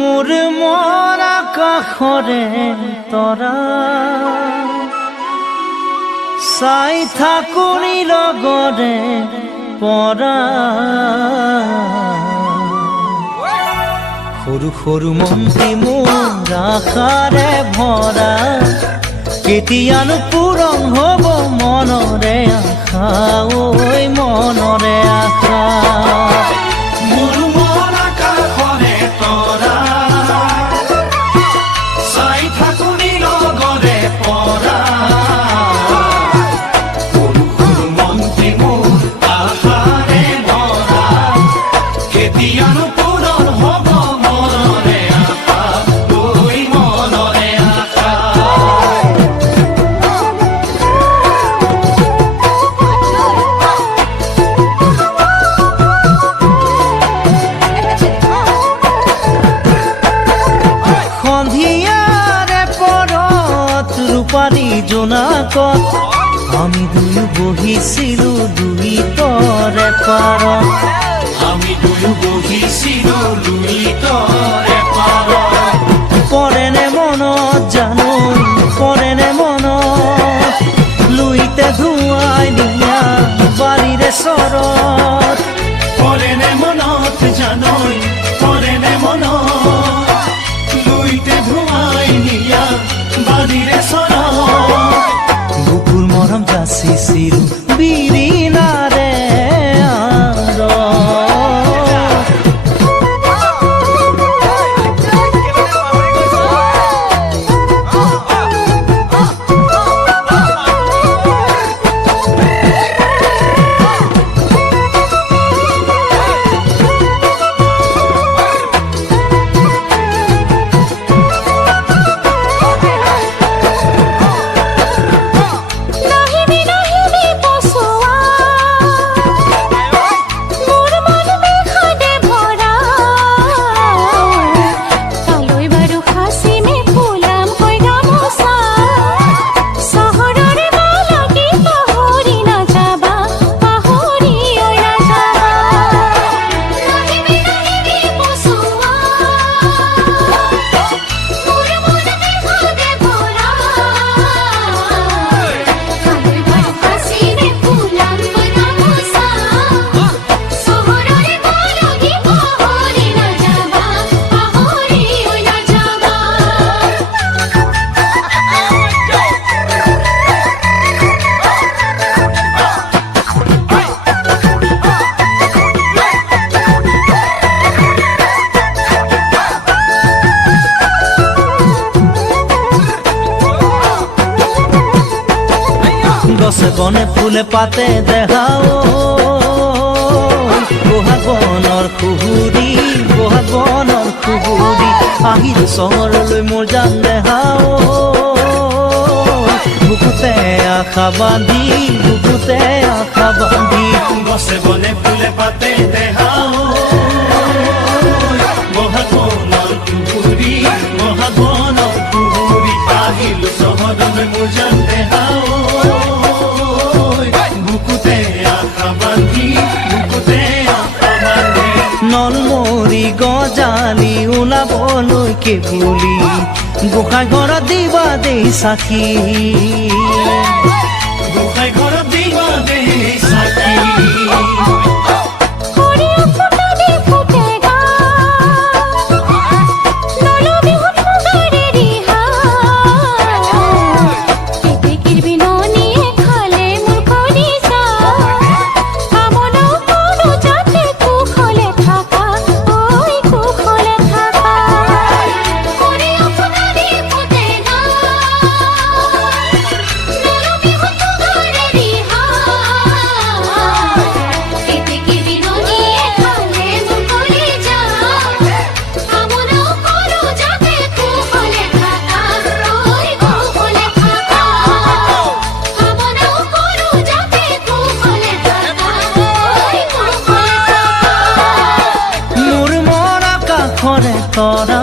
মোৰ মন আকাশৰে তৰা চাই থাকোঁ লগৰে পৰা সৰু সৰু মন্ত্ৰী মোৰ আশাৰে ভৰা কেতিয়ানো পূৰণ হ'ব মনৰে আশা ঐ মনৰে আশা মোৰ মন আকাশৰে তৰা চাই থাকোঁ লগৰে পৰা সৰু সৰু মন্ত্ৰী মোৰ আশাৰে ভৰা কেতিয়ানো পূৰণ হ'ব মনৰে আশা ঐ মনৰে আশা সন্ধিয়াৰে পৰত ৰূপালী জোনাকত আমি দুয়ো বহিছিলোঁ দুইতৰে পাৰত আমি দুয়ো বহিছিলোঁ লুইতৰে পাৰত পৰেনে মনত জানো পৰেনে মনত লুইতে ধুৱাই দিয়া বাৰীৰে চৰত পৰেনে মনত জানৈ পৰেনে মনত লুইতে ধুৱাই নিয়া বাৰীৰে চৰত বুকুৰ মৰম যাচিছিলোঁ বিৰিণাৰে গছে বনে ফুলে পাতে দেখাও বহাগ বনৰ খুহুৰি বহাগ বনৰ খুহুৰি আহিল চহৰলৈ মোৰ জান দেখাও বুকুতে আশা বান্ধি বুকুতে আশা বান্ধি গছে বনে ফুলে পাতে দেখাও বহাগ বনৰ কুকুৰী বহাগ বনৰ কুকুৰী আহিল চহৰলৈ মোৰ জান দেখাও বুকুতে আশা বান্ধি বুকুতে আশা বান্ধি নলমৰি গজালি ওলাবলৈ কে বুলি গোসাঁই ঘৰত দিবা দেই চাকি গোসাঁই ঘৰত দিবা দেই চাকি তৰা